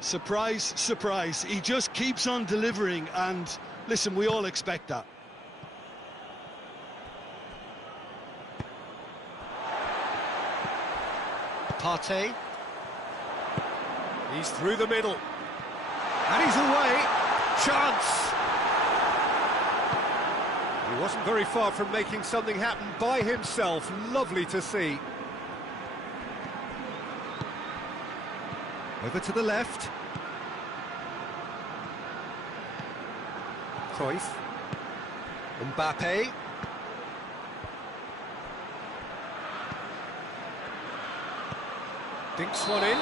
Surprise, surprise. He just keeps on delivering, and listen, we all expect that. Partey. He's through the middle. And he's away. Chance. He wasn't very far from making something happen by himself. Lovely to see. Over to the left. Cruyff. Mbappe. Dinks one in.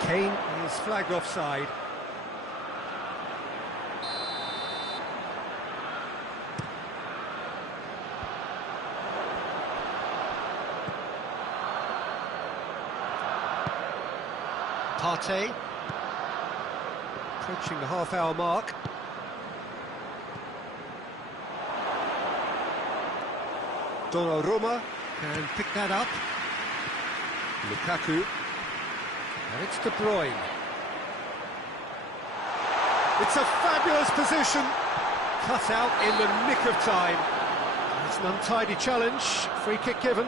Kane is flagged offside. Partey. Approaching the half-hour mark. Donnarumma can pick that up. Lukaku. And it's De Bruyne. It's a fabulous position. Cut out in the nick of time. It's an untidy challenge. Free kick given.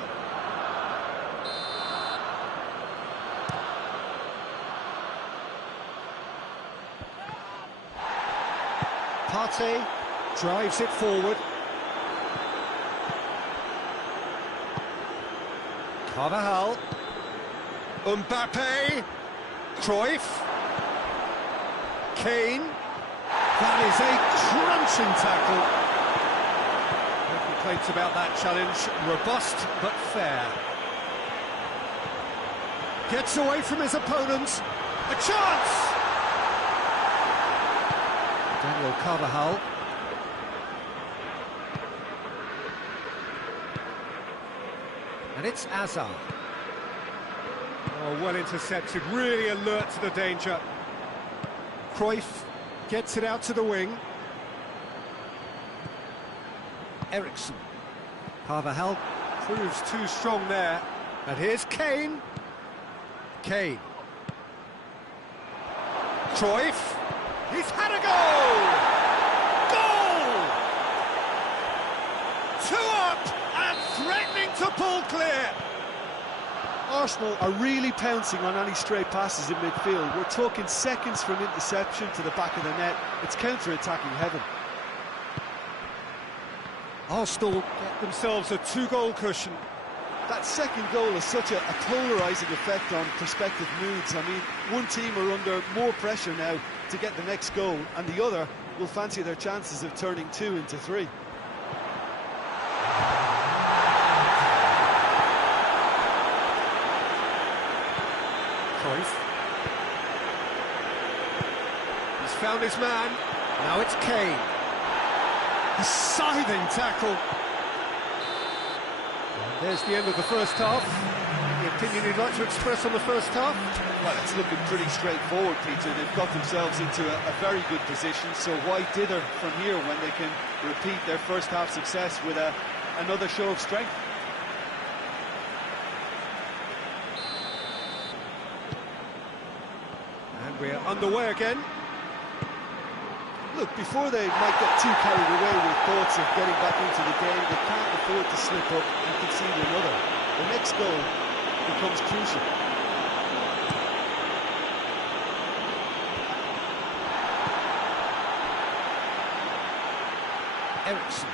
Partey drives it forward. Carvajal. Mbappe. Cruyff. Kane. That is a crunching tackle. No complaints about that challenge. Robust but fair. Gets away from his opponent. A chance! Daniel Carvajal. And it's Azar. Oh, well intercepted, really alert to the danger. Cruyff gets it out to the wing. Eriksson. Carvajal proves too strong there. And here's Kane. Kane. Cruyff. He's had a goal! Goal! 2 up and threatening to pull clear. Arsenal are really pouncing on any stray passes in midfield. We're talking seconds from interception to the back of the net. It's counter-attacking heaven. Arsenal get themselves a 2-goal cushion. That second goal has such a polarising effect on prospective moods. I mean, one team are under more pressure now to get the next goal, and the other will fancy their chances of turning 2 into 3. Cruyff. He's found his man. Now it's Kane. A scything tackle. And there's the end of the first half. The opinion you'd like to express on the first half? Well, it's looking pretty straightforward, Peter. They've got themselves into a very good position, so why dither from here when they can repeat their first half success with another show of strength? And we're underway again. Look, before they might get too carried away with thoughts of getting back into the game, they can't afford to slip up and concede another. The next goal becomes crucial. Eriksson.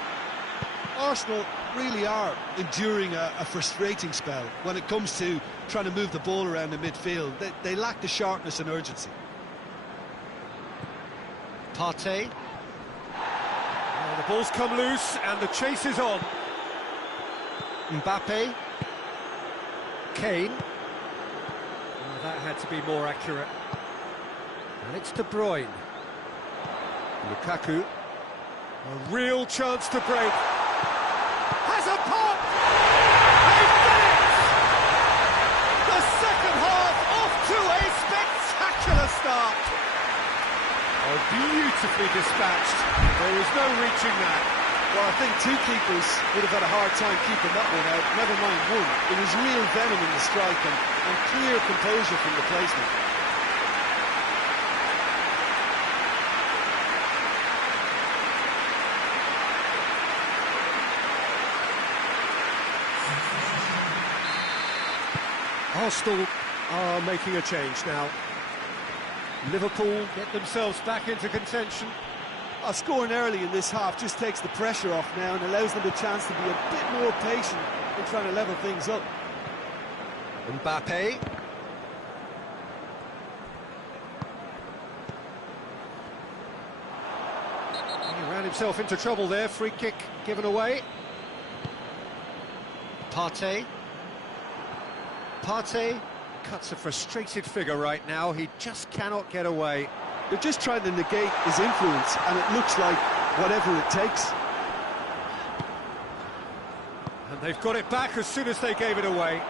Arsenal really are enduring a frustrating spell when it comes to trying to move the ball around the midfield. They lack the sharpness and urgency. Partey. Oh, the ball's come loose and the chase is on. Mbappe. Kane. Oh, that had to be more accurate. And it's De Bruyne. Lukaku. A real chance to break. Has a pop! They've done it! The second half off to a spectacular start. Oh, beautifully dispatched. There is no reaching that. Well, I think 2 keepers would have had a hard time keeping that one out, never mind 1. It was real venom in the strike and clear composure from the placement. Arsenal are making a change now. Liverpool get themselves back into contention. Scoring early in this half just takes the pressure off now and allows them a chance to be a bit more patient in trying to level things up. Mbappe. He ran himself into trouble there, free kick given away. Partey. Partey cuts a frustrated figure right now, he just cannot get away. They're just trying to negate his influence, and it looks like whatever it takes. And they've got it back as soon as they gave it away.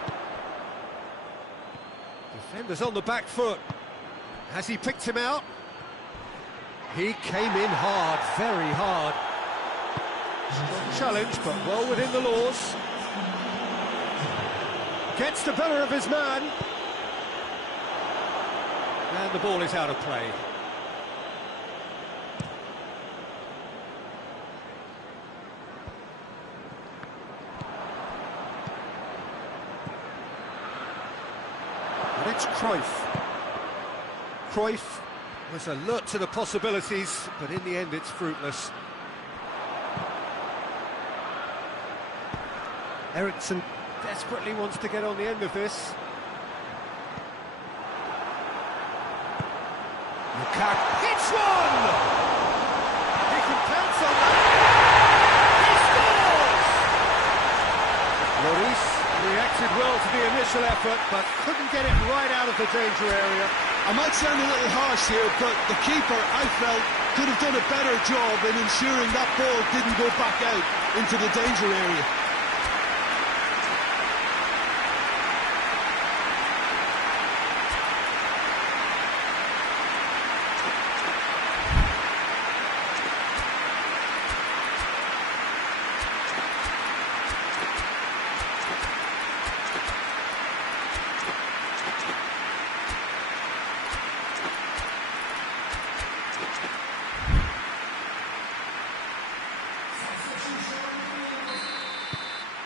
Defenders on the back foot. Has he picked him out? He came in hard, very hard. Strong challenge, but well within the laws. Gets the better of his man. And the ball is out of play. And it's Cruyff. Cruyff was alert to the possibilities, but in the end it's fruitless. Eriksen desperately wants to get on the end of this. Lukaku hits one! He can pounce on that. He scores! Lloris reacted well to the initial effort, but couldn't get it right out of the danger area. I might sound a little harsh here, but the keeper, I felt, could have done a better job in ensuring that ball didn't go back out into the danger area.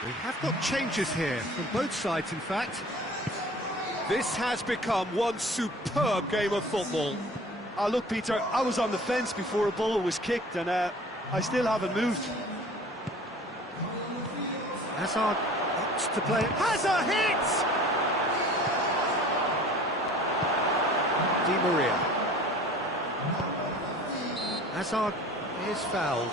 We have got changes here, from both sides in fact. This has become one superb game of football. Look, Peter, I was on the fence before a ball was kicked, and I still haven't moved. Hazard opts to play it. Hazard hits! Di Maria. Hazard is fouled.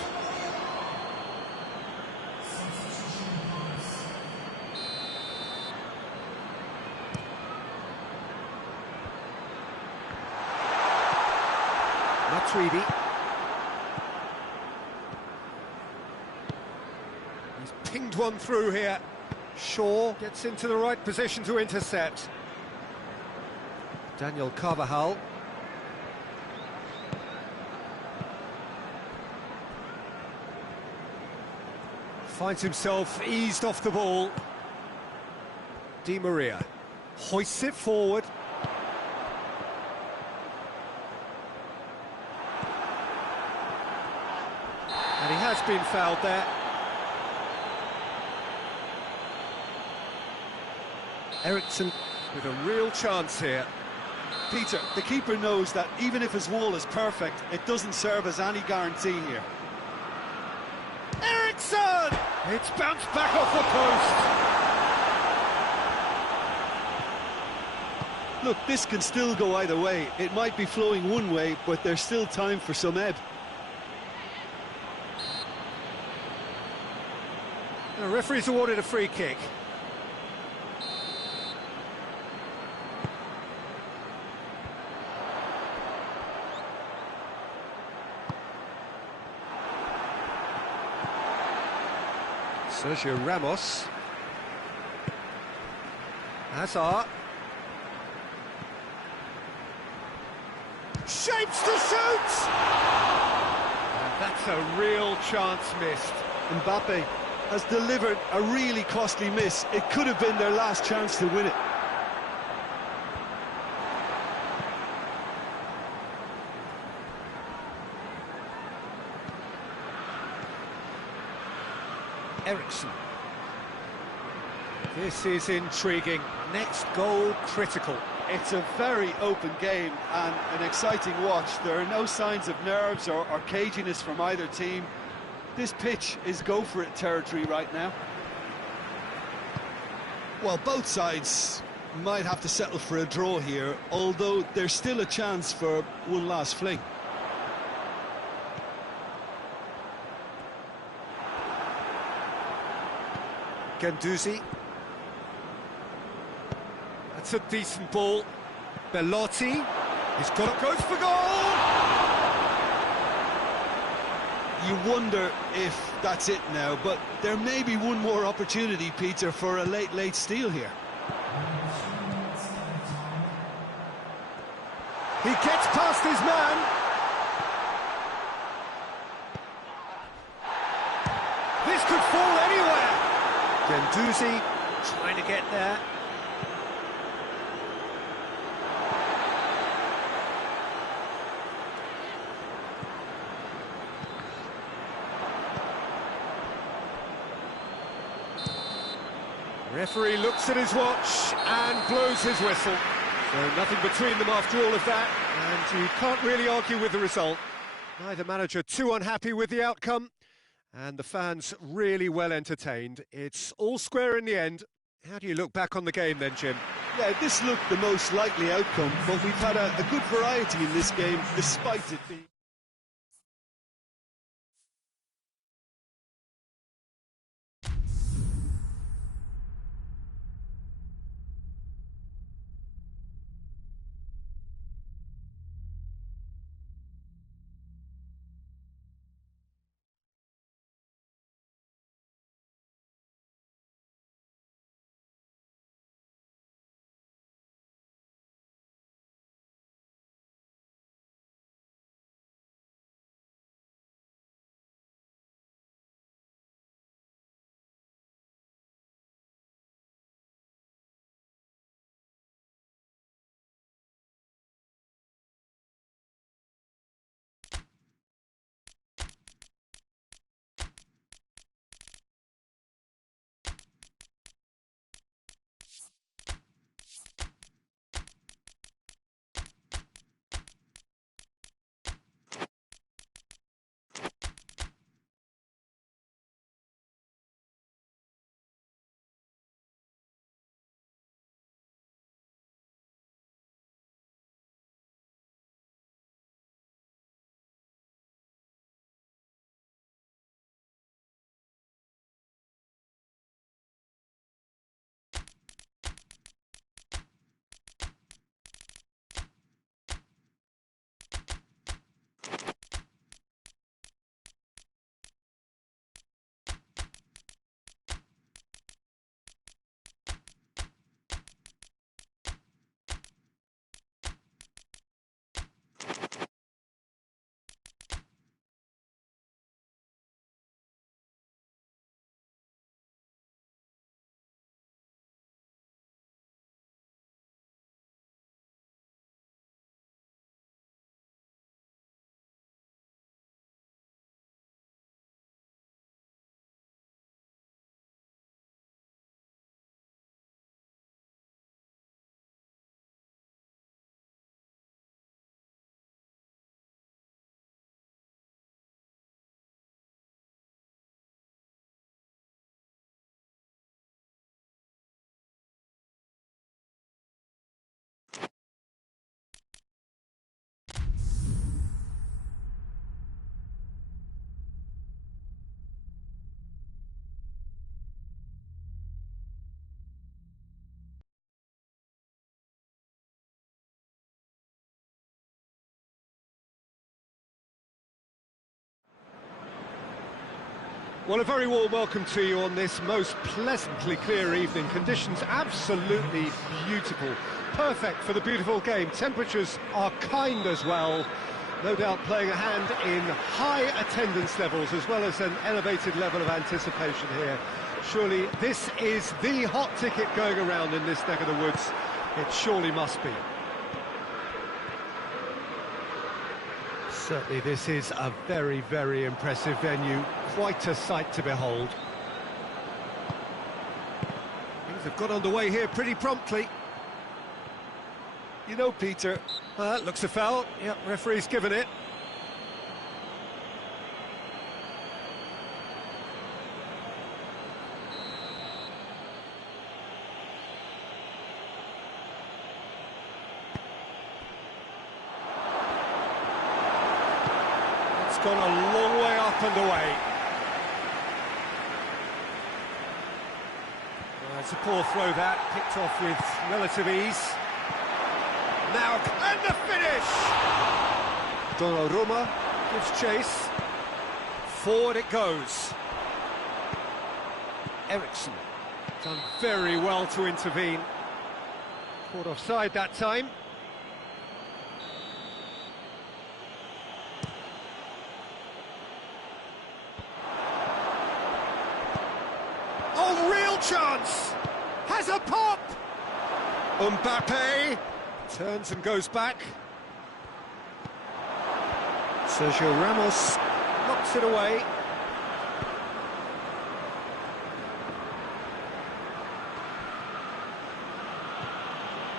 Matuidi. He's pinged one through here. Shaw gets into the right position to intercept. Daniel Carvajal. Finds himself eased off the ball. Di Maria hoists it forward. And he has been fouled there. Eriksen with a real chance here. Peter, the keeper knows that even if his wall is perfect, it doesn't serve as any guarantee here. Eriksen! It's bounced back off the post. Look, this can still go either way. It might be flowing one way, but there's still time for some ebb. The referee's awarded a free kick. Sergio Ramos. Hazard. Shapes to shoot! And that's a real chance missed. Mbappe has delivered a really costly miss. It could have been their last chance to win it. Eriksen. This is intriguing. Next goal critical. It's a very open game and an exciting watch. There are no signs of nerves or caginess from either team. This pitch is go-for-it territory right now. Well, both sides might have to settle for a draw here, although there's still a chance for one last fling. Ganduzi. That's a decent ball. Bellotti. He's got it, goes for goal! You wonder if that's it now, but there may be one more opportunity, Peter, for a late steal here. He gets past his man. This could fall anywhere. Ganduzi trying to get there. Referee looks at his watch and blows his whistle. So nothing between them after all of that, and you can't really argue with the result. Neither manager too unhappy with the outcome, and the fans really well entertained. It's all square in the end. How do you look back on the game then, Jim? Yeah, this looked the most likely outcome, but we've had a good variety in this game, despite it being... Well, a very warm welcome to you on this most pleasantly clear evening. Conditions absolutely beautiful. Perfect for the beautiful game. Temperatures are kind as well. No doubt playing a hand in high attendance levels as well as an elevated level of anticipation here. Surely this is the hot ticket going around in this neck of the woods. It surely must be. Certainly this is a very, very impressive venue. Quite a sight to behold. They've got underway here pretty promptly. You know, Peter, Looks a foul. Yep, referee's given it. It's gone a long way up and away. It's a poor throw that, picked off with relative ease. Now, and the finish! Donnarumma gives chase. Forward it goes. Eriksson done very well to intervene. Caught offside that time. Oh, real chance! Has a pop! Mbappe turns and goes back. Sergio Ramos knocks it away.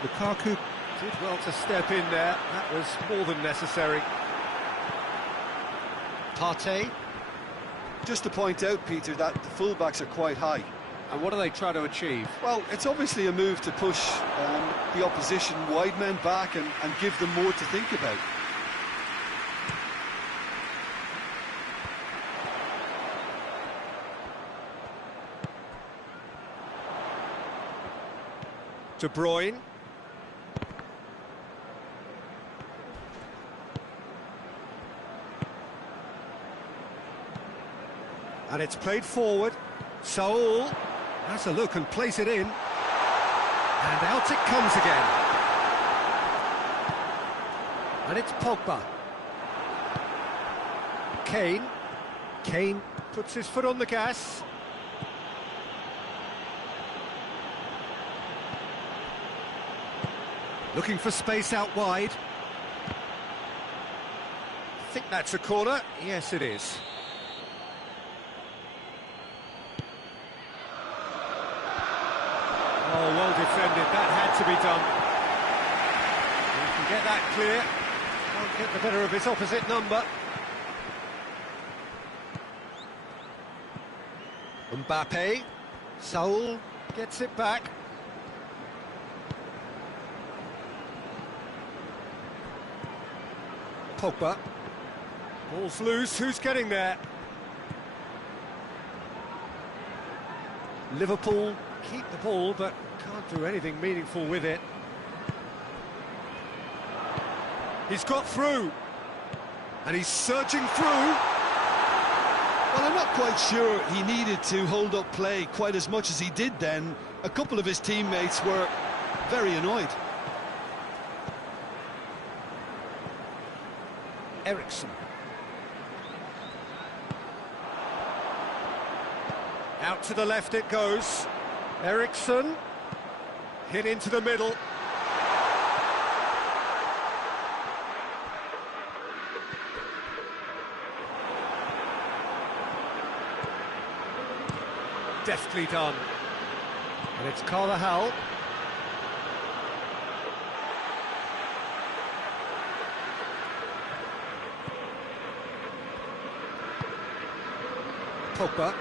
Lukaku did well to step in there. That was more than necessary. Partey. just to point out, Peter, that the fullbacks are quite high. And what do they try to achieve? Well, it's obviously a move to push the opposition wide men back and give them more to think about. De Bruyne. And it's played forward. Saul has a look and plays it in. And out it comes again. And it's Pogba. Kane. Kane puts his foot on the gas. Looking for space out wide. I think that's a corner. Yes, it is. Oh, well defended. That had to be done. He can get that clear. Can't get the better of his opposite number. Mbappe. Saul gets it back. Pogba. Ball's loose. Who's getting there? Liverpool keep the ball, but can't do anything meaningful with it. He's got through. And he's surging through. Well, I'm not quite sure he needed to hold up play quite as much as he did then. A couple of his teammates were very annoyed. Eriksson. Out to the left it goes. Eriksson. Hit into the middle. Deftly done. And it's Carvajal. Pogba.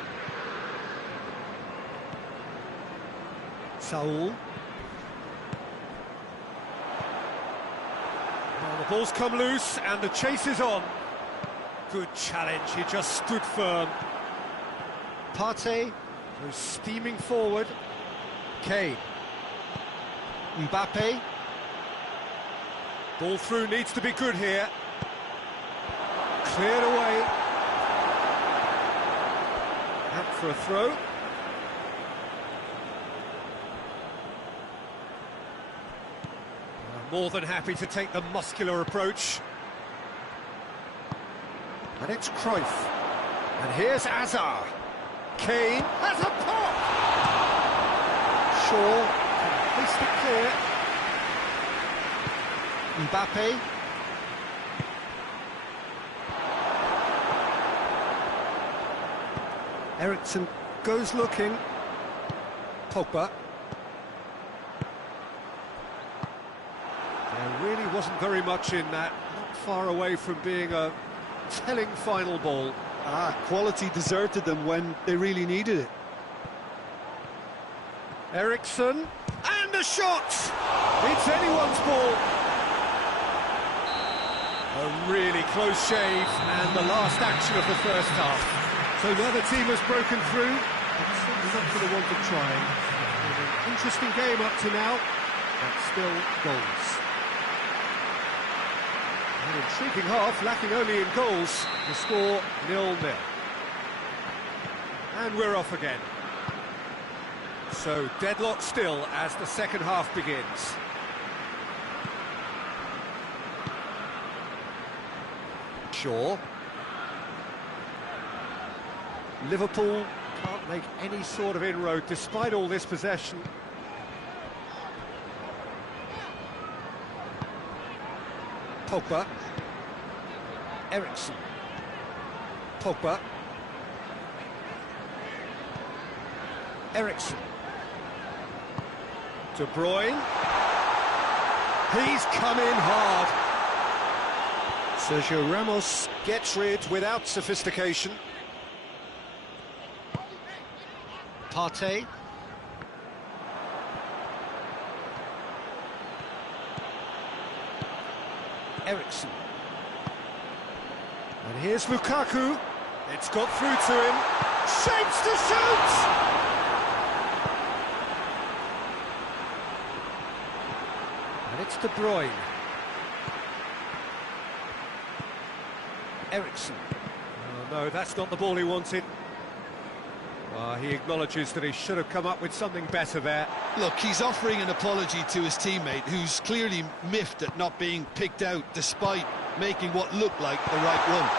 Saul. Well, the ball's come loose and the chase is on. Good challenge, he just stood firm. Partey goes steaming forward. Kane. Mbappe. Ball through needs to be good here. Cleared away. Out for a throw. More than happy to take the muscular approach. And it's Cruyff. And here's Azar. Kane has a pop! Shaw can hoist it clear. Mbappe. Eriksson goes looking. Pogba. really wasn't very much in that, not far away from being a telling final ball. Quality deserted them when they really needed it. Ericsson, and a shot! It's anyone's ball. A really close shave, and the last action of the first half. So the other team has broken through, but certainly not for the want of trying. An interesting game up to now, but still goals. An intriguing half, lacking only in goals. The score 0-0. And we're off again. So deadlock still as the second half begins. Shaw. Liverpool can't make any sort of inroad despite all this possession. Pogba. Ericsson. Pogba. Ericsson. De Bruyne. He's come in hard. Sergio Ramos gets rid without sophistication. Partey. Ericsson. And here's Lukaku. It's got through to him. Shapes to shoot! And it's De Bruyne. Ericsson. Oh, no, that's not the ball he wanted. He acknowledges that he should have come up with something better there. Look, he's offering an apology to his teammate, who's clearly miffed at not being picked out despite making what looked like the right one.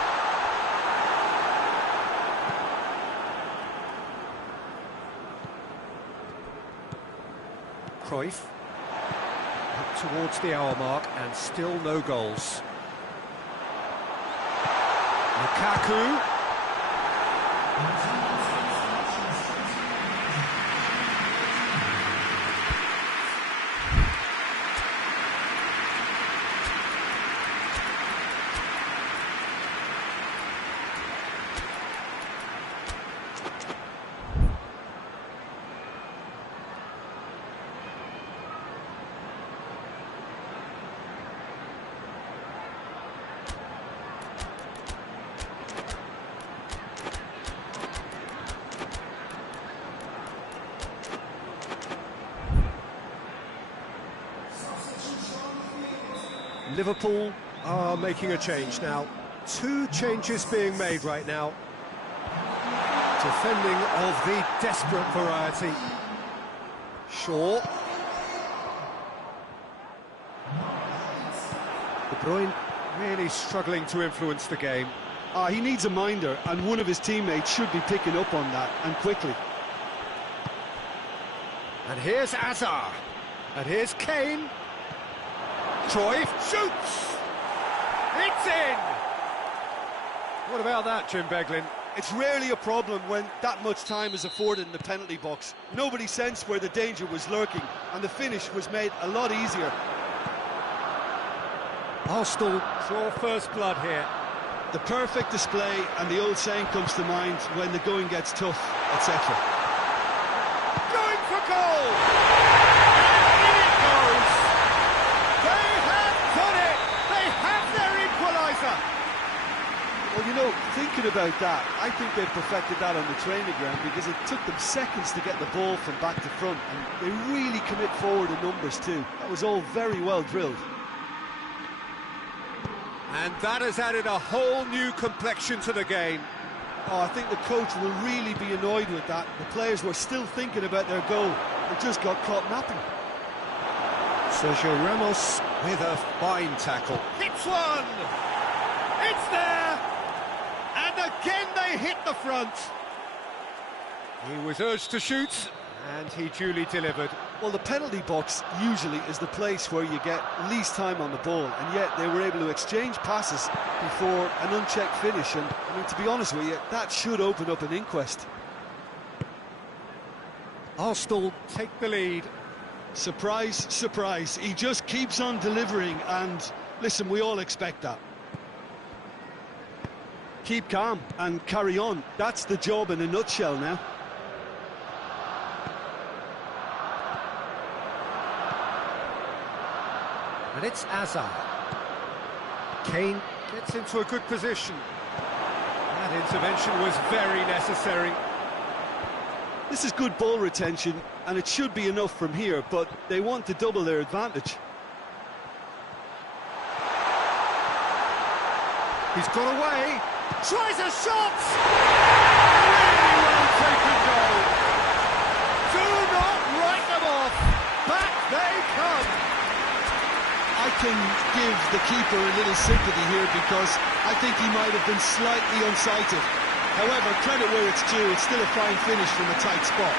Cruyff. Up towards the hour mark and still no goals. Lukaku. Liverpool are making a change now. 2 changes being made right now. Defending of the desperate variety. Shaw. De Bruyne really struggling to influence the game. He needs a minder, and one of his teammates should be picking up on that, and quickly. And here's Azar. And here's Kane. Cruyff shoots! It's in! What about that, Jim Beglin? It's rarely a problem when that much time is afforded in the penalty box. Nobody sensed where the danger was lurking, and the finish was made a lot easier. Arsenal draw first blood here. The perfect display, and the old saying comes to mind, when the going gets tough, etc. Going for goal! Well, you know, thinking about that, I think they've perfected that on the training ground, because it took them seconds to get the ball from back to front, and they really commit forward in numbers too. That was all very well drilled. And that has added a whole new complexion to the game. I think the coach will really be annoyed with that. The players were still thinking about their goal. They just got caught napping. Sergio Ramos with a fine tackle. Hits one! It's there! And again they hit the front. He was urged to shoot, and he duly delivered. Well, the penalty box usually is the place where you get least time on the ball, and yet they were able to exchange passes before an unchecked finish, and I mean, to be honest with you, that should open up an inquest. Arsenal take the lead. Surprise, surprise. He just keeps on delivering, and listen, we all expect that. Keep calm and carry on. That's the job in a nutshell now. And it's Azar. Kane gets into a good position. That intervention was very necessary. This is good ball retention, and it should be enough from here, but they want to double their advantage. He's got away. Tries a shot! Really well taken goal. Do not write them off. Back they come. I can give the keeper a little sympathy here because I think he might have been slightly unsighted. However, credit where it's due, it's still a fine finish from a tight spot.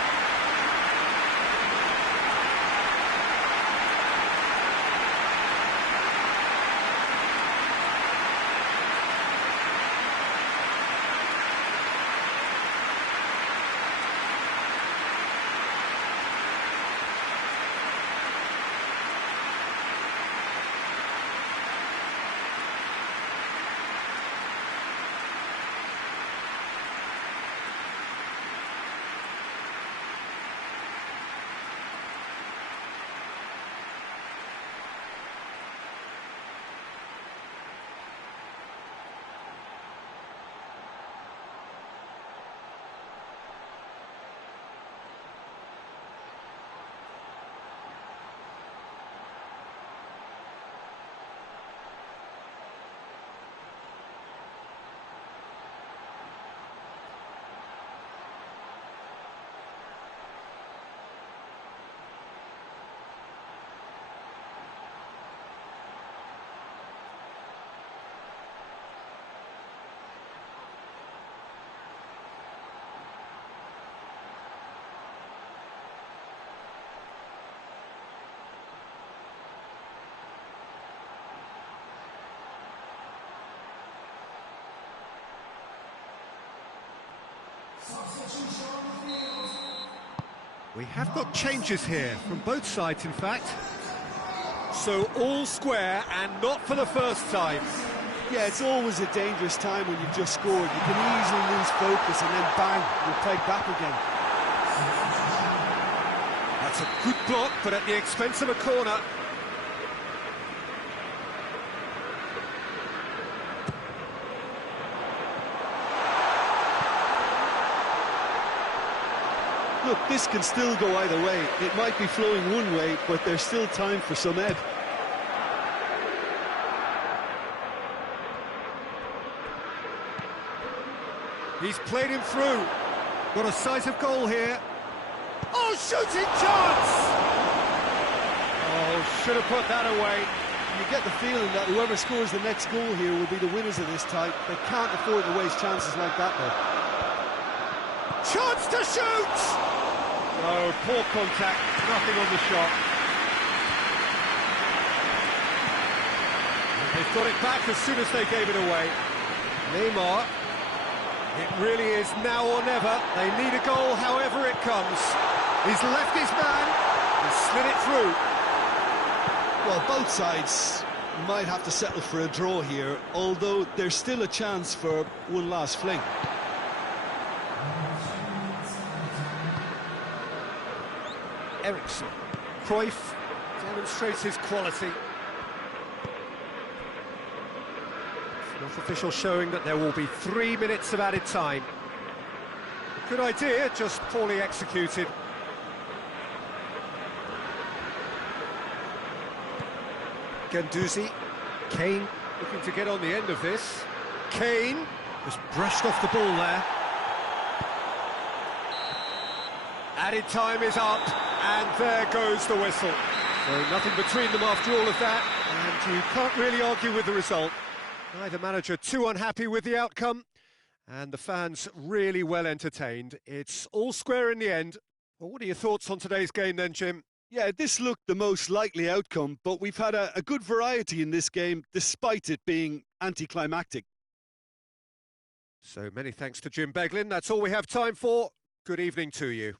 We have got changes here, from both sides in fact. So all square, and not for the first time. Yeah, it's always a dangerous time when you've just scored. You can easily lose focus and then bang, you're pegged back again. That's a good block, but at the expense of a corner. Look, this can still go either way. It might be flowing one way, but there's still time for some ebb. He's played him through. Got a sight of goal here. Oh, shooting chance! Oh, should have put that away. You get the feeling that whoever scores the next goal here will be the winners of this tie. They can't afford to waste chances like that, though. Chance to shoot! Oh, poor contact, nothing on the shot. They've got it back as soon as they gave it away. Neymar. It really is now or never. They need a goal however it comes. He's left his man. He's slid it through. Well, both sides might have to settle for a draw here, although there's still a chance for one last fling. Ericsson. Cruyff demonstrates his quality. Enough official showing that there will be 3 minutes of added time. Good idea, just poorly executed. Guendouzi. Kane looking to get on the end of this. Kane just brushed off the ball there. Added time is up, and there goes the whistle. So nothing between them after all of that, and you can't really argue with the result. Neither manager too unhappy with the outcome, and the fans really well entertained. It's all square in the end. Well, what are your thoughts on today's game then, Jim? Yeah, this looked the most likely outcome, but we've had a good variety in this game, despite it being anticlimactic. So many thanks to Jim Beglin. That's all we have time for. Good evening to you.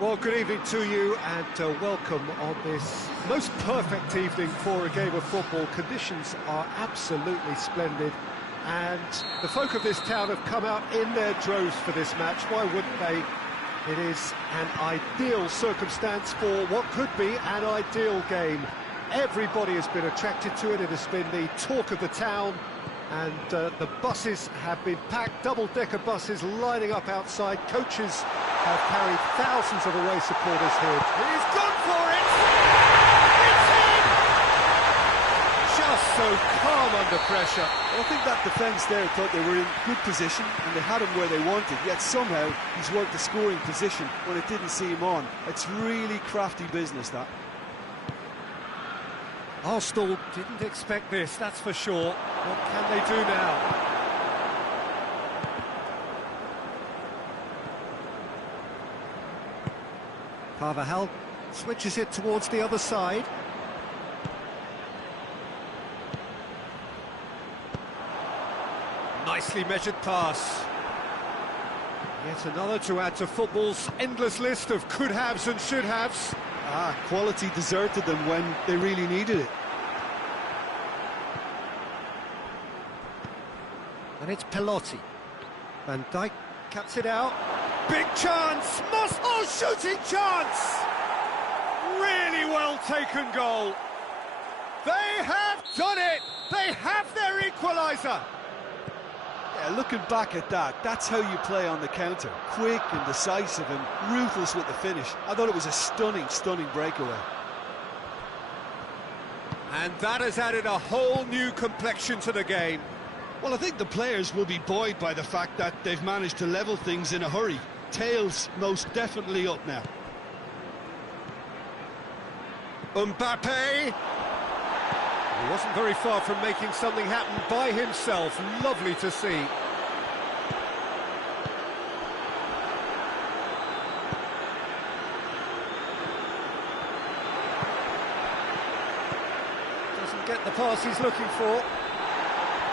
Well, good evening to you and welcome on this most perfect evening for a game of football. Conditions are absolutely splendid and the folk of this town have come out in their droves for this match. Why wouldn't they? It is an ideal circumstance for what could be an ideal game. Everybody has been attracted to it. It has been the talk of the town. And the buses have been packed, double-decker buses lining up outside. Coaches have carried thousands of away supporters here. He's gone for it! It's in! Just so calm under pressure. I think that defence there thought they were in good position and they had him where they wanted, yet somehow he's worked the scoring position when it didn't see him on. It's really crafty business, that. Arsenal didn't expect this, that's for sure. What can they do now? Carvajal switches it towards the other side. Nicely measured pass. Yet another to add to football's endless list of could-haves and should-haves. Quality deserted them when they really needed it. And it's Pelotti. Van Dijk cuts it out. Big chance! Oh, shooting chance! Really well taken goal. They have done it! They have their equaliser! Yeah, looking back at that, that's how you play on the counter. Quick and decisive and ruthless with the finish. I thought it was a stunning breakaway. And that has added a whole new complexion to the game. Well, I think the players will be buoyed by the fact that they've managed to level things in a hurry. Tails most definitely up now. Mbappe! He wasn't very far from making something happen by himself. Lovely to see. Doesn't get the pass he's looking for.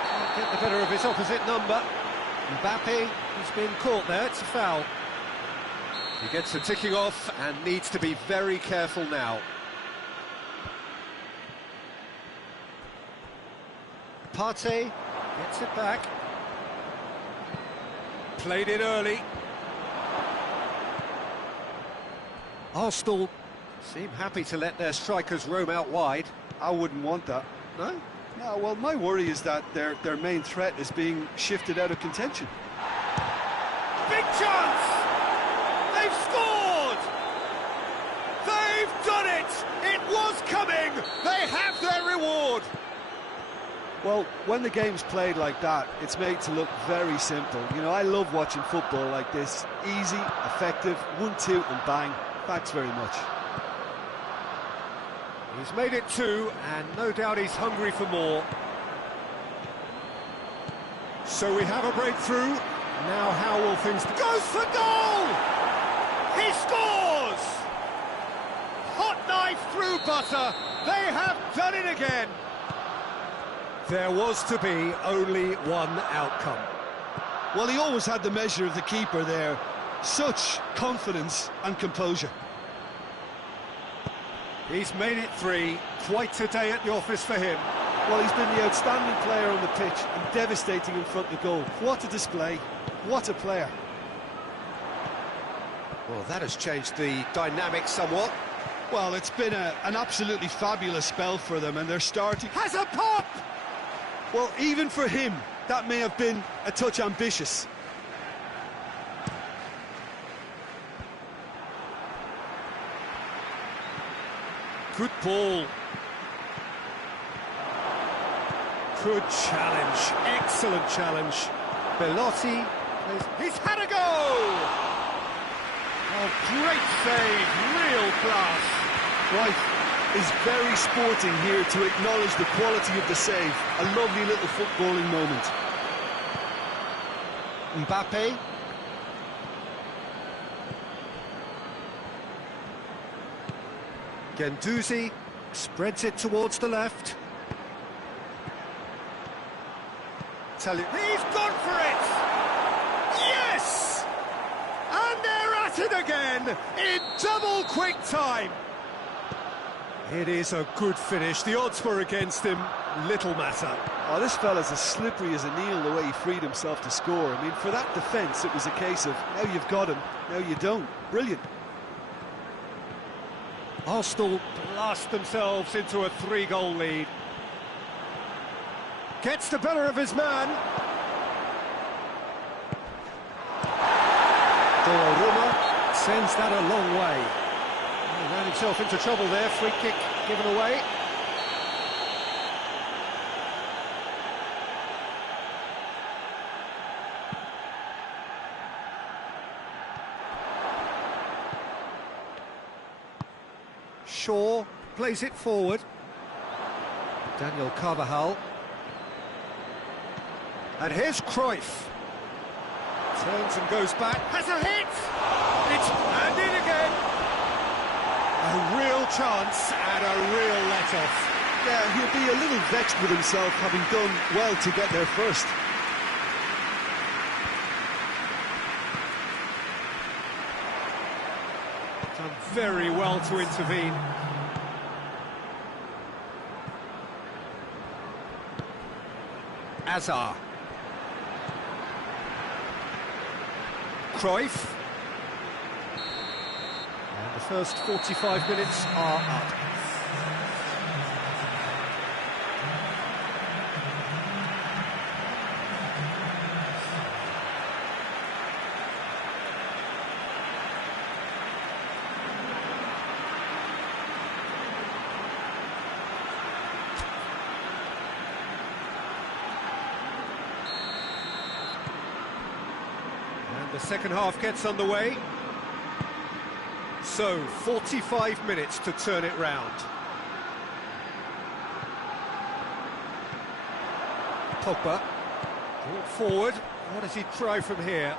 Can't get the better of his opposite number. Mbappe has been caught there, it's a foul. He gets the ticking off and needs to be very careful now. Partey gets it back. Played it early. Arsenal seem happy to let their strikers roam out wide. I wouldn't want that. No? No, well, my worry is that their main threat is being shifted out of contention. Big chance! They've scored! They've done it! It was coming! They have their reward! Well, when the game's played like that, it's made to look very simple. You know, I love watching football like this. Easy, effective, 1-2 and bang. Thanks very much. He's made it 2, and no doubt he's hungry for more. So we have a breakthrough. Now how will things... Goes for goal! He scores! Hot knife through butter. They have done it again. There was to be only one outcome. Well, he always had the measure of the keeper there. Such confidence and composure. He's made it 3. Quite a day at the office for him. Well, he's been the outstanding player on the pitch and devastating in front of goal. What a display. What a player. Well, that has changed the dynamic somewhat. Well, it's been an absolutely fabulous spell for them, and they're starting... Has a pop! Well, even for him, that may have been a touch ambitious. Good ball. Good challenge. Excellent challenge. Belotti. He's had a go! Oh, great save. Real class. Right. Is very sporting here to acknowledge the quality of the save. A lovely little footballing moment. Mbappe. Guendouzi spreads it towards the left. He's gone for it! Yes! And they're at at it again in double quick time. It is a good finish. The odds were against him. Little matter. Oh, this fella's as slippery as a needle the way he freed himself to score. I mean, for that defence, it was a case of now you've got him, now you don't. Brilliant. Arsenal blast themselves into a 3-goal lead. Gets the better of his man. Donnarumma sends that a long way. He ran himself into trouble there. Free kick given away. Shaw plays it forward. Daniel Carvajal. And here's Cruyff. Turns and goes back. Has a hit! It's and in again. A real chance and a real let-off. Yeah, he'll be a little vexed with himself having done well to get there first. Done very well to intervene. Azar. Cruyff. And the first 45 minutes are up. The second half gets underway. So, 45 minutes to turn it round. Pogba. Brought forward. What does he try from here?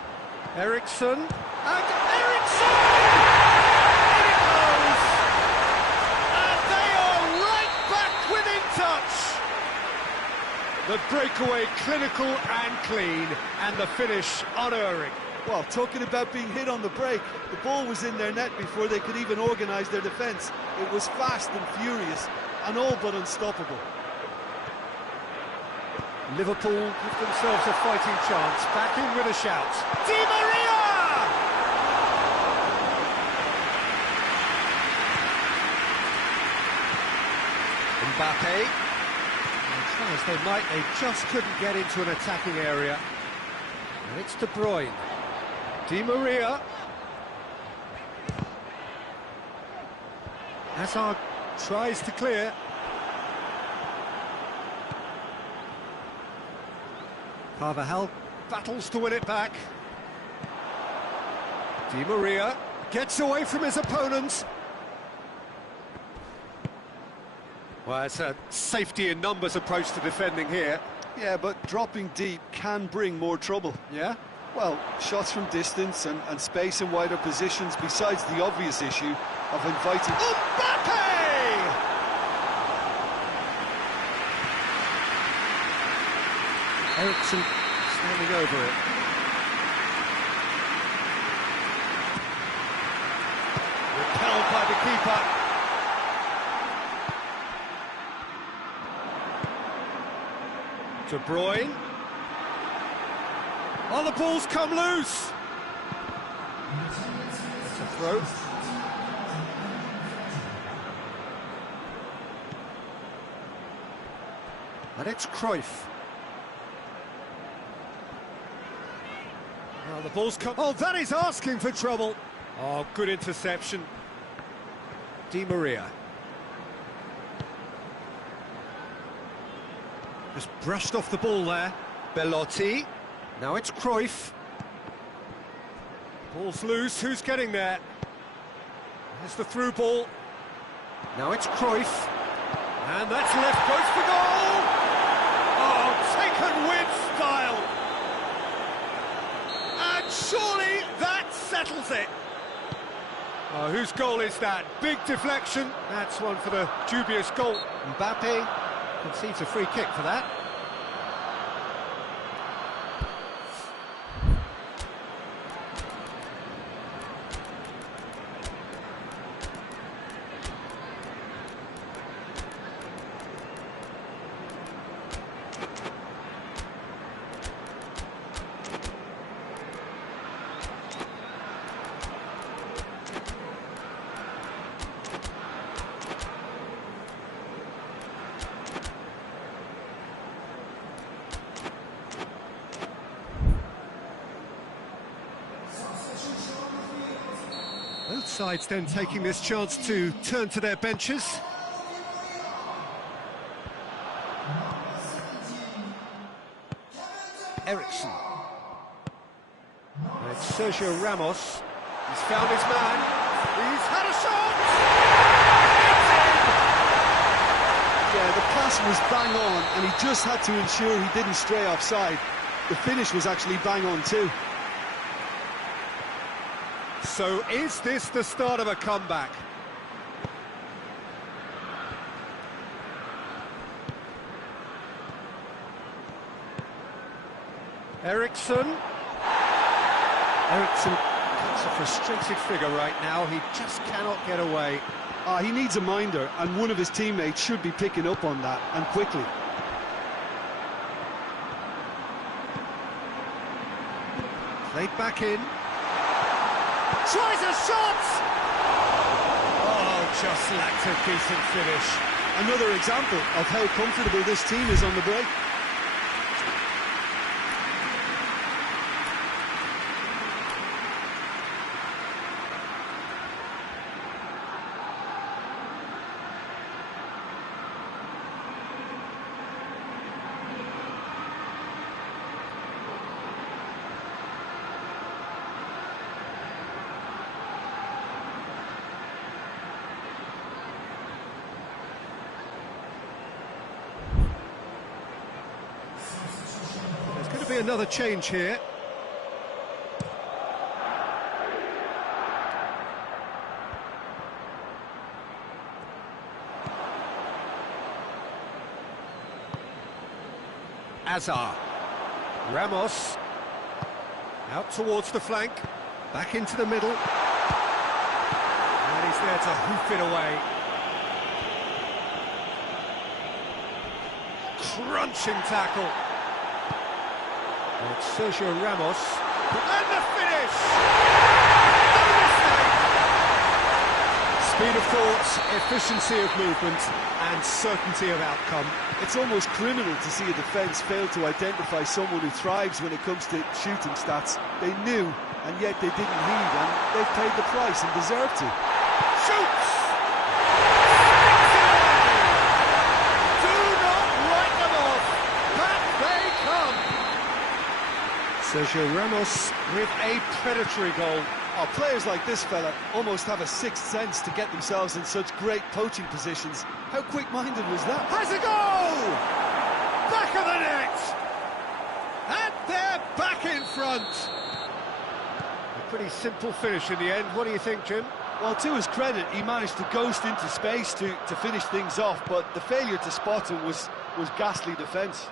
Eriksson. And Eriksson! In it goes! And they are right back within touch! The breakaway clinical and clean, and the finish unerring. Well, talking about being hit on the break, the ball was in their net before they could even organise their defence. It was fast and furious, and all but unstoppable. Liverpool give themselves a fighting chance, back in with a shout. Di Maria! Mbappe. And try as they might, they just couldn't get into an attacking area. And it's De Bruyne. Di Maria. Hazard tries to clear. Carvajal battles to win it back. Di Maria gets away from his opponents. Well, it's a safety in numbers approach to defending here. Yeah, but dropping deep can bring more trouble. Yeah? Well, shots from distance and space in wider positions, besides the obvious issue of inviting... Mbappe! Eriksson standing over it. Repelled by the keeper. De Bruyne. Oh, the ball's come loose. It's a throw. And it's Cruyff. Now the ball's come... Oh, that is asking for trouble. Oh, good interception. Di Maria. Just brushed off the ball there. Belotti. Now it's Cruyff. Ball's loose, who's getting there? There's the through ball. Now it's Cruyff. And that's left post for goal! Oh, taken with style! And surely that settles it! Oh, whose goal is that? Big deflection. That's one for the dubious goal. Mbappe concedes a free kick for that. sides then taking this chance to turn to their benches. Ericsson. And it's Sergio Ramos. He's found his man. He's had a shot! Yeah, the pass was bang on, and he just had to ensure he didn't stray offside. The finish was actually bang on too. So is this the start of a comeback? Ericsson. Ericsson gets a frustrated figure right now. He just cannot get away. He needs a minder, and one of his teammates should be picking up on that, and quickly. Played back in. Tries a shot! Oh, just lacked a decent finish. Another example of how comfortable this team is on the break. There's going to be another change here. Azar. Ramos. Out towards the flank. Back into the middle. And he's there to hoof it away. Crunching tackle. It's Sergio Ramos. And the finish! No mistake! Speed of thought, efficiency of movement, and certainty of outcome. It's almost criminal to see a defence fail to identify someone who thrives when it comes to shooting stats. They knew, and yet they didn't heed, and they've paid the price and deserve to. Shoots! Do not write them off! Back they come! Sergio Ramos with a predatory goal. Oh, players like this fella almost have a sixth sense to get themselves in such great poaching positions. How quick-minded was that? Has a goal! Back of the net! And they're back in front! A pretty simple finish in the end. What do you think, Jim? Well, to his credit, he managed to ghost into space to finish things off, but the failure to spot him was ghastly defence.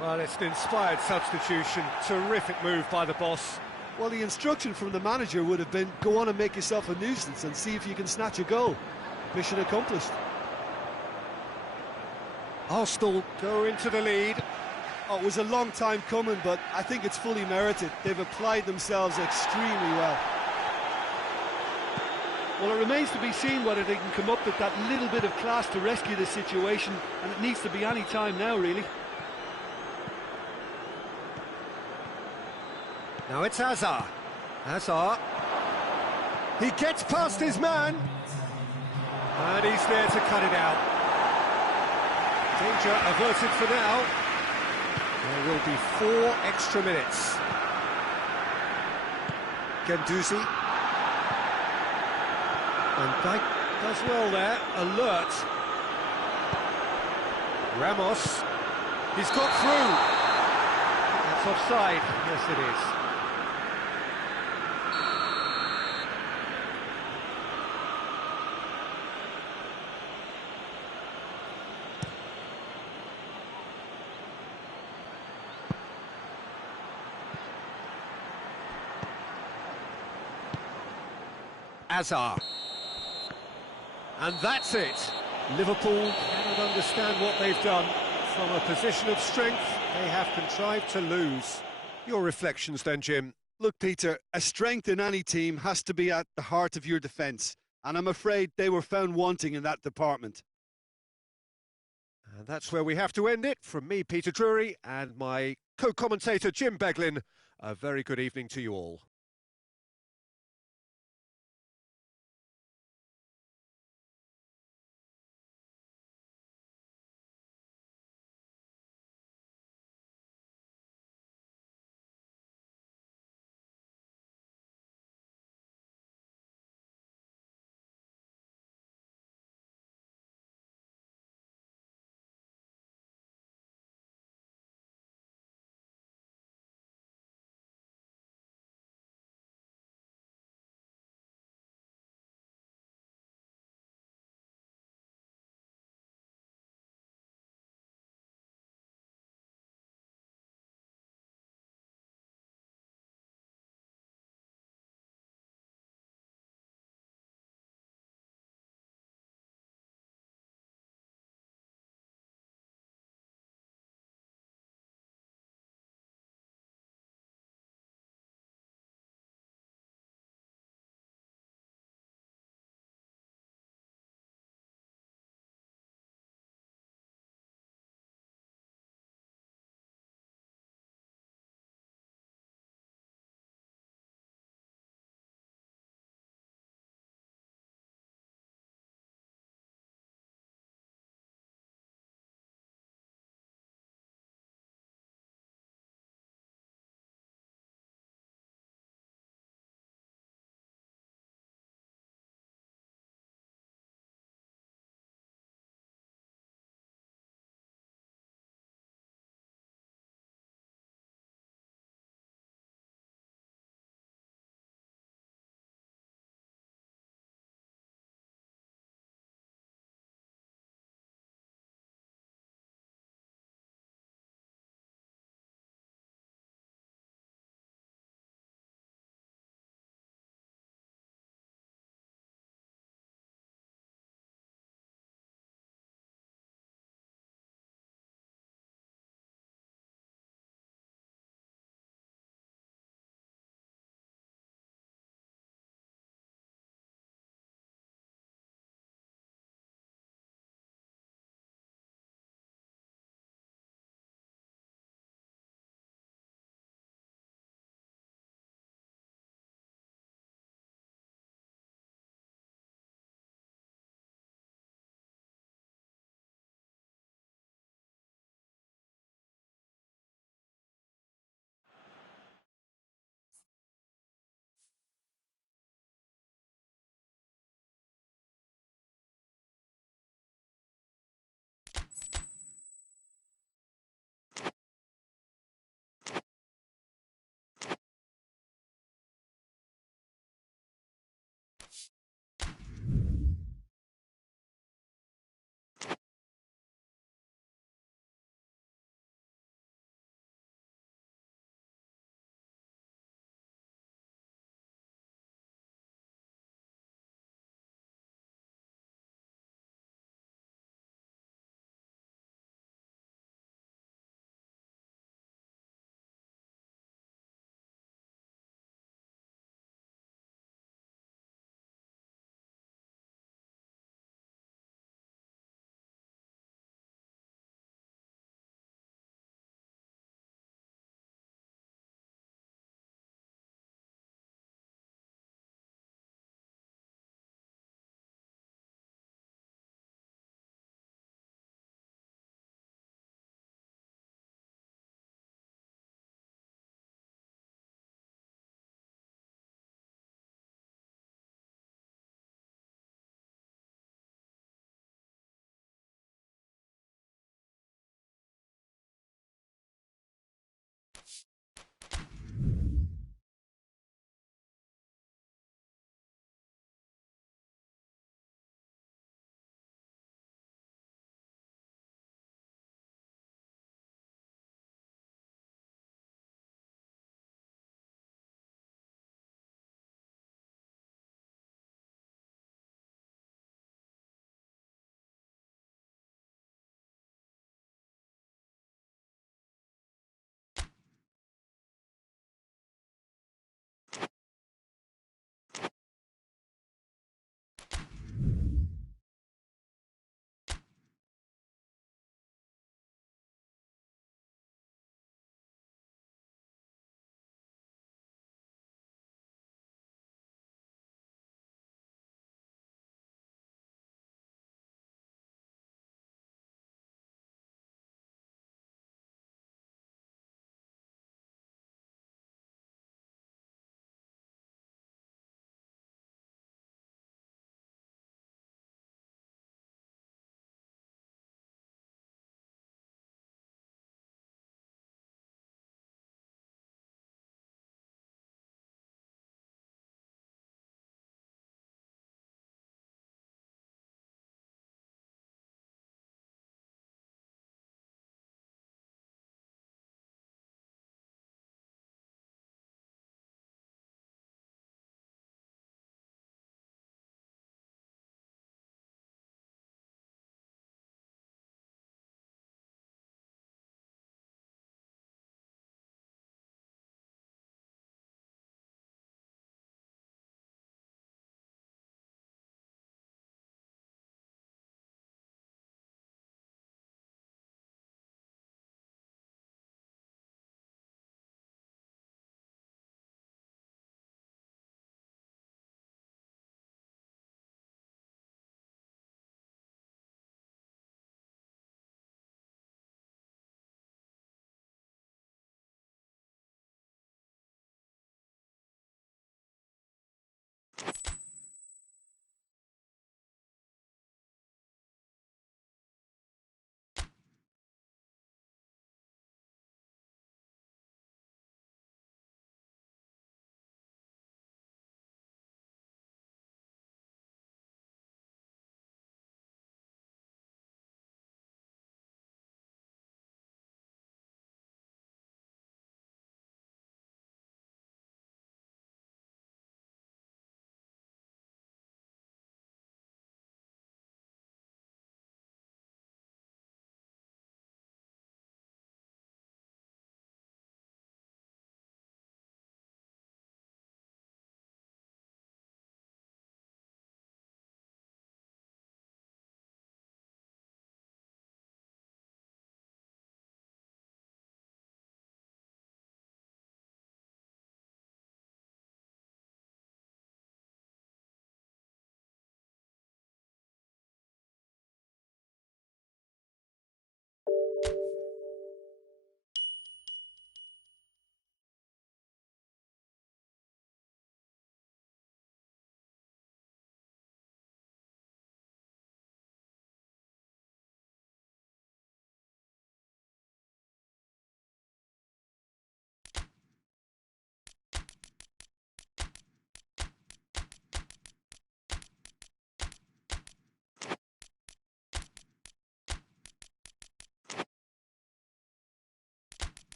Well, it's an inspired substitution. Terrific move by the boss. Well, the instruction from the manager would have been, go on and make yourself a nuisance and see if you can snatch a goal. Mission accomplished. Arsenal go into the lead. Oh, it was a long time coming, but I think it's fully merited. They've applied themselves extremely well. Well, it remains to be seen whether they can come up with that little bit of class to rescue the situation, and it needs to be any time now, really. Now it's Azar. Azar. He gets past his man. And he's there to cut it out. Danger averted for now. There will be 4 extra minutes. Guendouzi. Van Dijk does well there. Alert. Ramos. He's got through. That's offside. Yes, it is. Azar. And that's it. Liverpool cannot understand what they've done. From a position of strength, they have contrived to lose. Your reflections then, Jim? Look, Peter, a strength in any team has to be at the heart of your defence, and I'm afraid they were found wanting in that department. And that's where we have to end it. From me, Peter Drury, and my co-commentator, Jim Beglin, a very good evening to you all.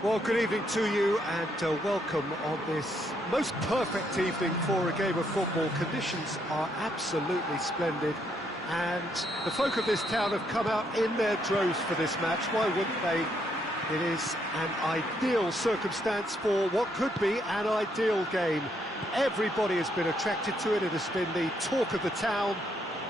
Well, good evening to you and welcome on this most perfect evening for a game of football. Conditions are absolutely splendid and the folk of this town have come out in their droves for this match. Why wouldn't they? It is an ideal circumstance for what could be an ideal game. Everybody has been attracted to it. It has been the talk of the town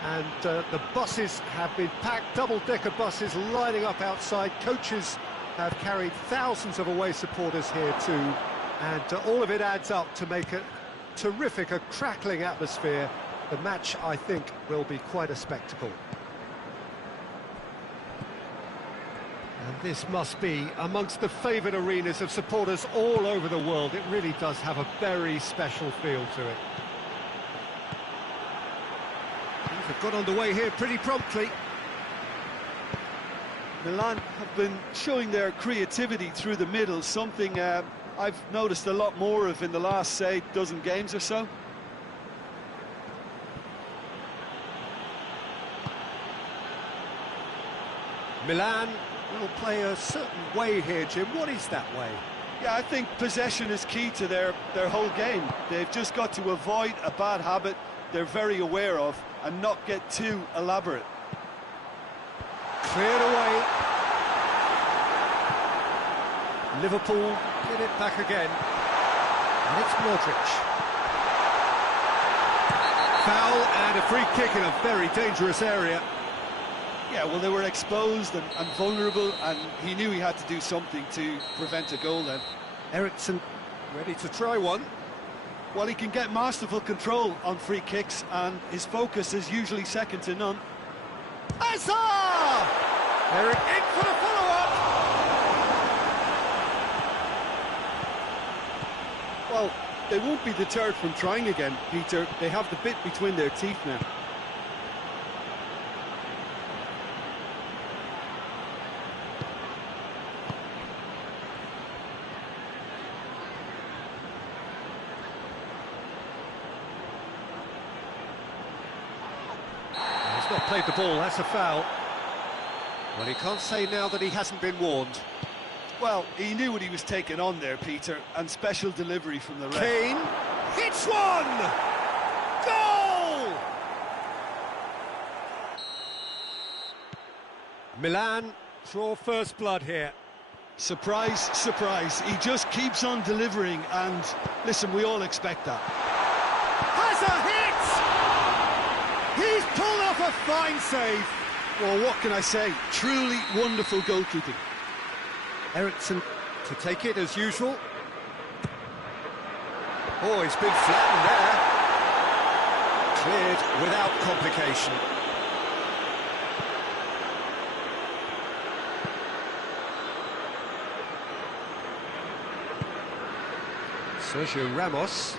and the buses have been packed, double-decker buses lining up outside. Coaches have carried thousands of away supporters here too, and all of it adds up to make a terrific, a crackling atmosphere. The match, I think, will be quite a spectacle. And this must be amongst the favoured arenas of supporters all over the world. It really does have a very special feel to it. Things have got underway here pretty promptly. Milan have been showing their creativity through the middle, something I've noticed a lot more of in the last, say, dozen games or so. Milan will play a certain way here, Jim. What is that way? Yeah, I think possession is key to their whole game. They've just got to avoid a bad habit they're very aware of and not get too elaborate. Cleared away. Liverpool get it back again. And it's Modric. Foul and a free kick in a very dangerous area. Yeah, well, they were exposed and vulnerable, and he knew he had to do something to prevent a goal then. Ericsson ready to try one. Well, he can get masterful control on free kicks, and his focus is usually second to none. Hazard! Eric in for the follow-up! Well, they won't be deterred from trying again, Peter. They have the bit between their teeth now. He's not played the ball, that's a foul. Well, he can't say now that he hasn't been warned. Well, he knew what he was taking on there, Peter, and special delivery from the ref. Kane hits one! Goal! Milan draw first blood here. Surprise, surprise. He just keeps on delivering, and listen, we all expect that. Has a hit! He's pulled off a fine save. Well, what can I say? Truly wonderful goalkeeping. Ericsson to take it as usual. Oh, he's been flattened there. Cleared without complication. Sergio Ramos.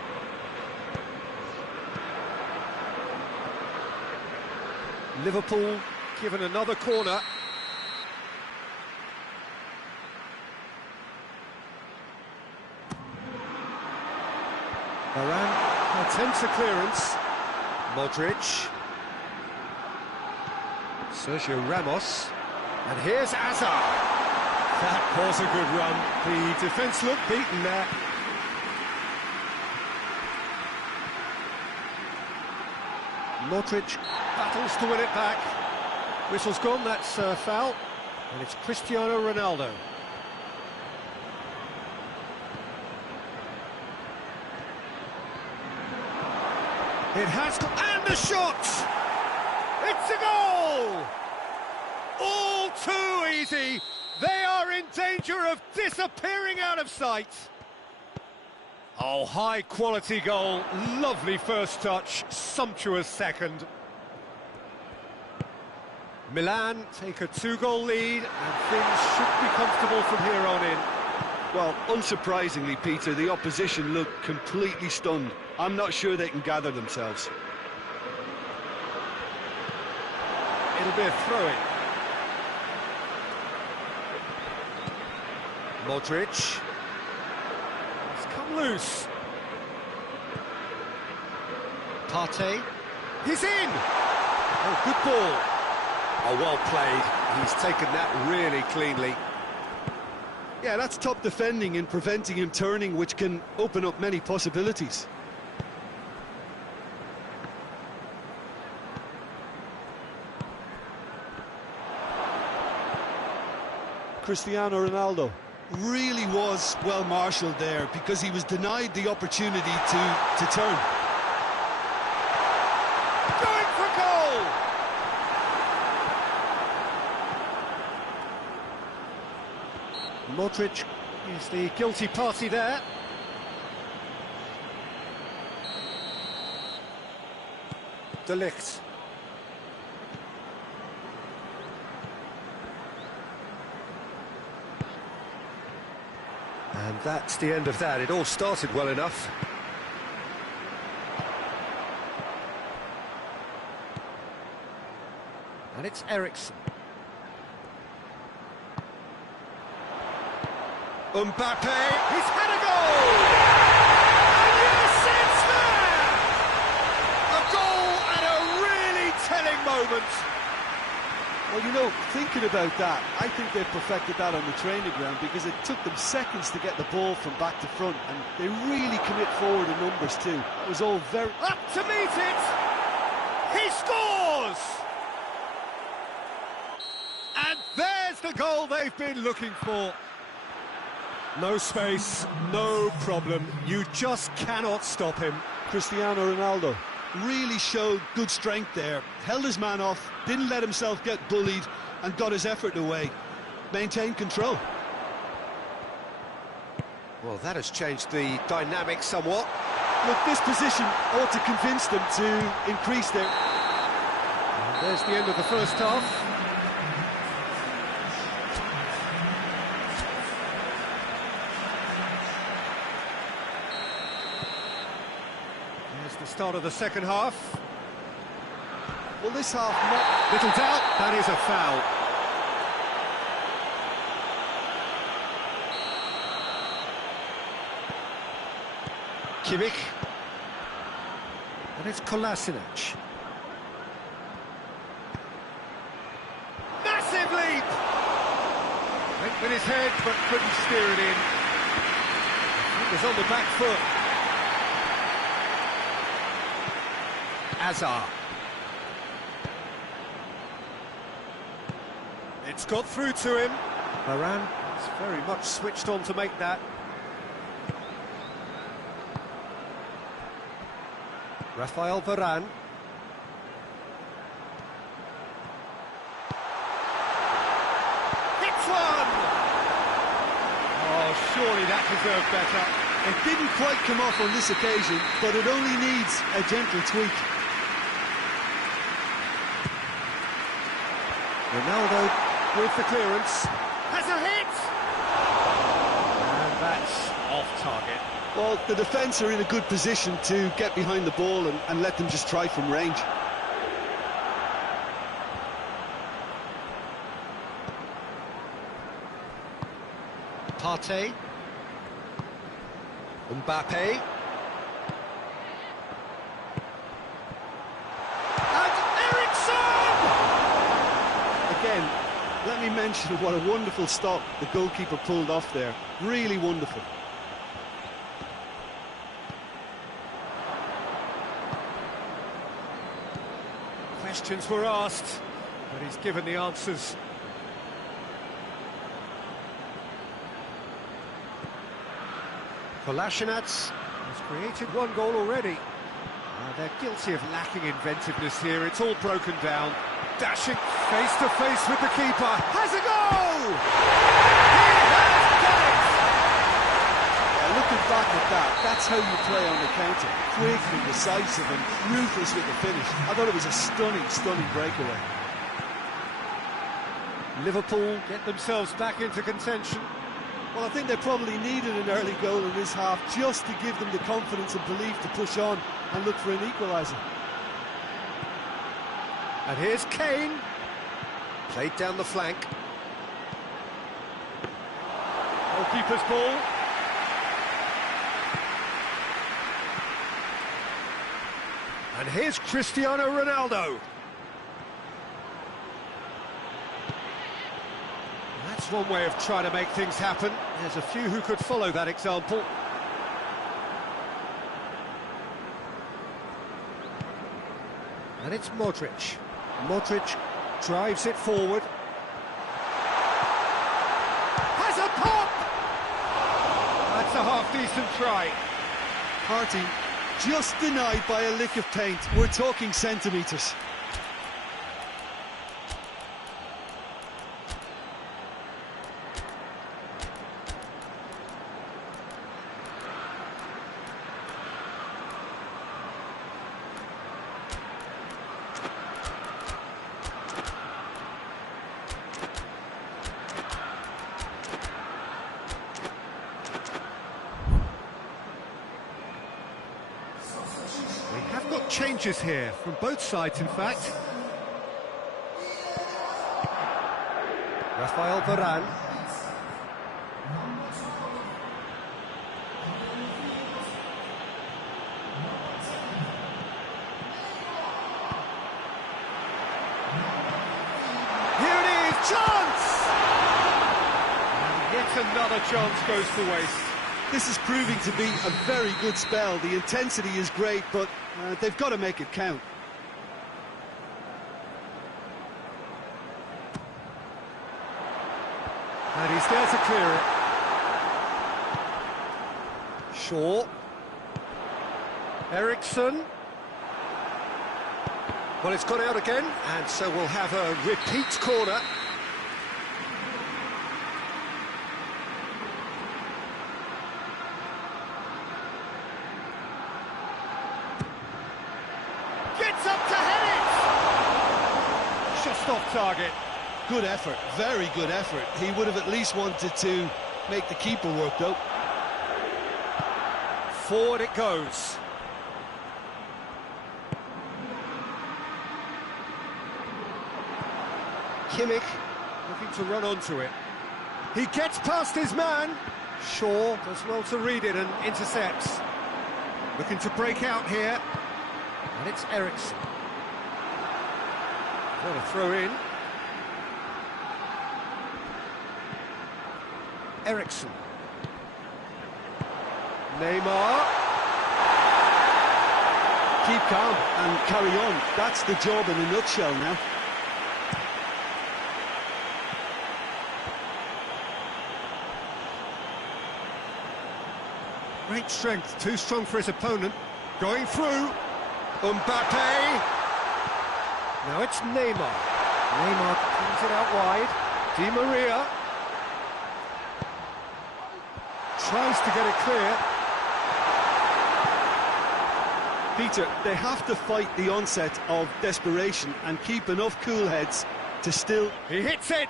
Liverpool given another corner. Varane attempts a clearance. Modric. Sergio Ramos. And here's Hazard. That was a good run. The defence looked beaten there. Modric battles to win it back. Whistle's gone, that's a foul. And it's Cristiano Ronaldo. It has, and the shot! It's a goal! All too easy. They are in danger of disappearing out of sight. Oh, high quality goal, lovely first touch, sumptuous second. Milan take a 2-goal lead and things should be comfortable from here on in. Well, unsurprisingly, Peter, the opposition look completely stunned. I'm not sure they can gather themselves. It'll be a throw-in. Modric. It's come loose. Partey. He's in! Oh, good ball. Oh, well played. He's taken that really cleanly. Yeah, that's top defending and preventing him turning, which can open up many possibilities. Cristiano Ronaldo really was well marshalled there because he was denied the opportunity to turn. Going for goal! Modric is the guilty party there. De Ligt. And that's the end of that. It all started well enough. And it's Eriksen. Mbappe, he's had a goal! And yes, it's there! A goal at a really telling moment. Well, you know, thinking about that, I think they perfected that on the training ground because it took them seconds to get the ball from back to front, and they really commit forward in numbers too. It was all very... Up to meet it! He scores! And there's the goal they've been looking for. No space, no problem. You just cannot stop him. Cristiano Ronaldo really showed good strength there, held his man off, didn't let himself get bullied, and got his effort away. Maintained control. Well, that has changed the dynamic somewhat. Look, this position ought to convince them to increase their... And there's the end of the first half. The start of the second half. Well, this half, not... Little doubt, that is a foul. Kimmich. And it's Kolasinac. Massive leap! Went with his head, but couldn't steer it in. It was on the back foot. Azar. It's got through to him. Varane is very much switched on to make that. Rafael Varane. Hits one! Oh, surely that deserved better. It didn't quite come off on this occasion, but it only needs a gentle tweak. Ronaldo with the clearance. Has a hit! And that's off target. Well, the defence are in a good position to get behind the ball and let them just try from range. Partey. Mbappe. And Eriksen! Again, let me mention what a wonderful stop the goalkeeper pulled off there. Really wonderful. Questions were asked, but he's given the answers. Kolasinac has created one goal already. They're guilty of lacking inventiveness here. It's all broken down. Dashing face to face with the keeper. Has a goal! He has done it! Looking back at that, that's how you play on the counter. Quick and decisive and ruthless with the finish. I thought it was a stunning, stunning breakaway. Liverpool get themselves back into contention. Well, I think they probably needed an early goal in this half just to give them the confidence and belief to push on and look for an equaliser. And here's Kane. Played down the flank. Goalkeeper's ball. And here's Cristiano Ronaldo. That's There's one way of trying to make things happen. There's a few who could follow that example. And it's Modric. Modric drives it forward. Has a pop! That's a half-decent try. Party just denied by a lick of paint. We're talking centimetres. We have got changes here, from both sides in fact. Rafael Varane. Here it is, chance! And yet another chance goes to waste. This is proving to be a very good spell. The intensity is great, but they've got to make it count. And he's there to clear it. Shaw. Ericsson. Well, it's gone out again, and so we'll have a repeat corner. Gets up to head it! Just off target. Good effort, very good effort. He would have at least wanted to make the keeper work, though. Forward it goes. Kimmich looking to run onto it. He gets past his man. Shaw does well to read it and intercepts. Looking to break out here. And it's Ericsson. What a throw in. Ericsson. Neymar. Keep calm and carry on. That's the job in a nutshell now. Great strength, too strong for his opponent. Going through. Mbappe. Now it's Neymar. Neymar brings it out wide. Di Maria. Tries to get it clear. Peter, they have to fight the onset of desperation and keep enough cool heads to still... He hits it!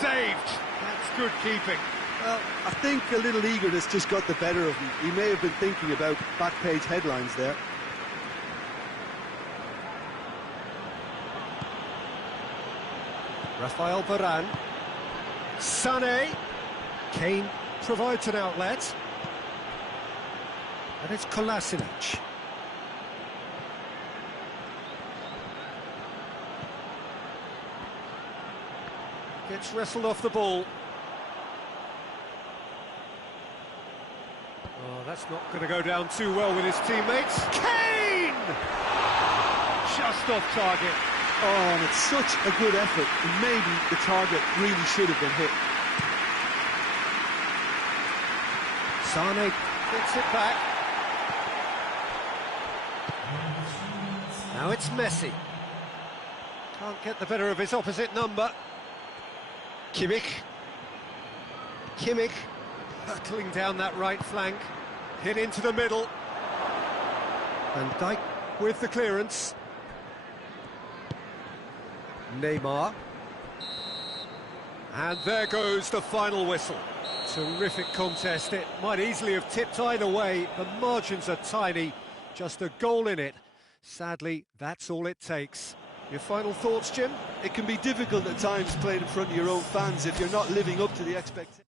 Saved. That's good keeping. Well, I think a little eagerness just got the better of him. He may have been thinking about back-page headlines there. Rafael Varane. Sané. Kane provides an outlet. And it's Kolasinac. Gets wrestled off the ball. Oh, that's not going to go down too well with his teammates. Kane! Just off target. Oh, and it's such a good effort. Maybe the target really should have been hit. Sané gets it back. Now it's Messi. Can't get the better of his opposite number. Kimmich. Kimmich hurtling down that right flank. Hit into the middle. Van Dijk with the clearance. Neymar. And there goes the final whistle. Terrific contest. It might easily have tipped either way. The margins are tiny. Just a goal in it. Sadly, that's all it takes. Your final thoughts, Jim? It can be difficult at times playing in front of your own fans if you're not living up to the expectations.